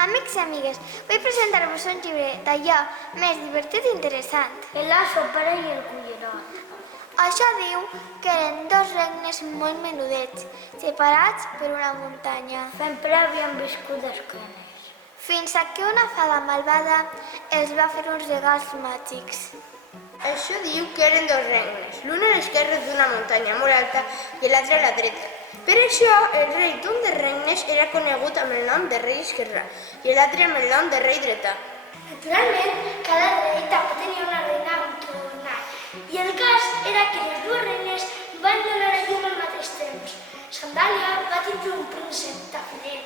Amics i amigues, vull presentar-vos un llibre d'allò més divertit i interessant. La sopera i el cullerot. Això diu que eren dos regnes molt menudets, separats per una muntanya. Sempre havien viscut d'esquenes. Fins que una fada malvada els va fer uns regals màgics. Això diu que eren dos regnes, l'un a l'esquerra d'una muntanya molt alta i l'altre a la dreta. Per això, el rei d'un dels regnes era conegut amb el nom de rei esquerrà i l'altre amb el nom de rei dretà. Naturalment, cada rei també tenia una reina entornada. I el cas era que les dues reines van donar a llum al mateix temps. Sandàlia va tindre un príncep tafaner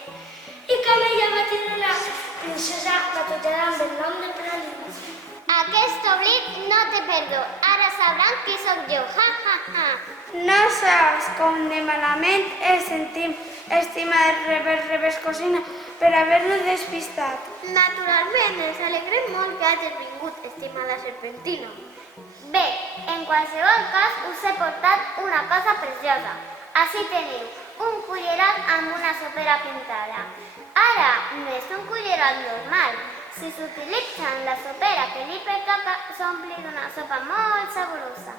i Camella va tindre una princesa batejada amb el nom de Pralina. Aquest oblit no té perdó. Ara sabran qui sóc jo. Ha, ha, ha. No saps com de malament ens sentim, estimada Rebescosina, per haver-nos despistat. Naturalment, ens alegrem molt que hagis vingut, estimada Serpentina. Bé, en qualsevol cas us he portat una cosa preciosa. Així teniu un cullerot amb una sopera pintada. Ara no és un cullerot normal. Si s'utilitza en la sopera que li pertoca, s'ompli d'una sopa molt saborosa.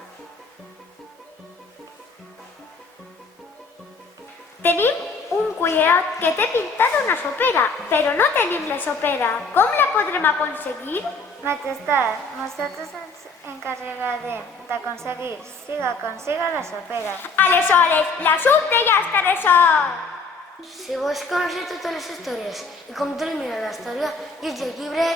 Tenim un cullerot que té pintada una sopera, però no tenim la sopera. Com la podrem aconseguir? Majestat, nosaltres ens encarregarem d'aconseguir, siga com siga, la sopera. Aleshores, l'assumpte ja està resolt! Si vols conèixer totes les històries i com termina la història, llegeix el llibre